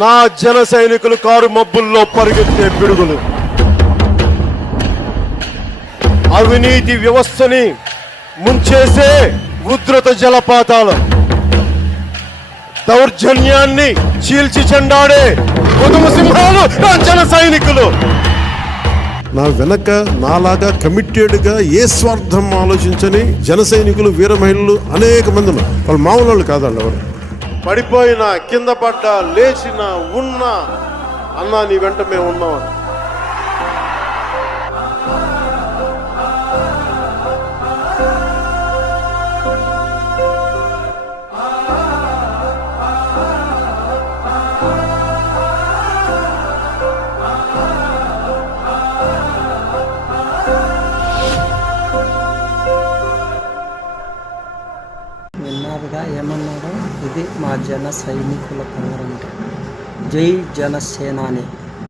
నా జన సైనికులు కారు మబ్బుల్లో పరిగెత్తే పిడుగులు, అవినీతి వ్యవస్థని ముంచేసే ఉధృత జలపాతాలు, దౌర్జన్యాన్ని చీల్చి చెండాడే కుదుమ సింహాలు నా జన సైనికులు. నా వెనక నాలాగా కమిటెడ్గా ఏ స్వార్థం ఆలోచించని జన సైనికులు, వీర మహిళలు అనేక మంది ఉన్నారు. వాళ్ళు మామూలు వాళ్ళు కాదండి. ఎవరు పడిపోయినా, కింద పడ్డా, లేచినా, ఉన్నా అన్నా నీ వెంట మేము ఉన్నామని. విన్నారుగా ఏమన్నారో, ఇది మా జన సైనికుల పోరాటం. జై జనసేనాని.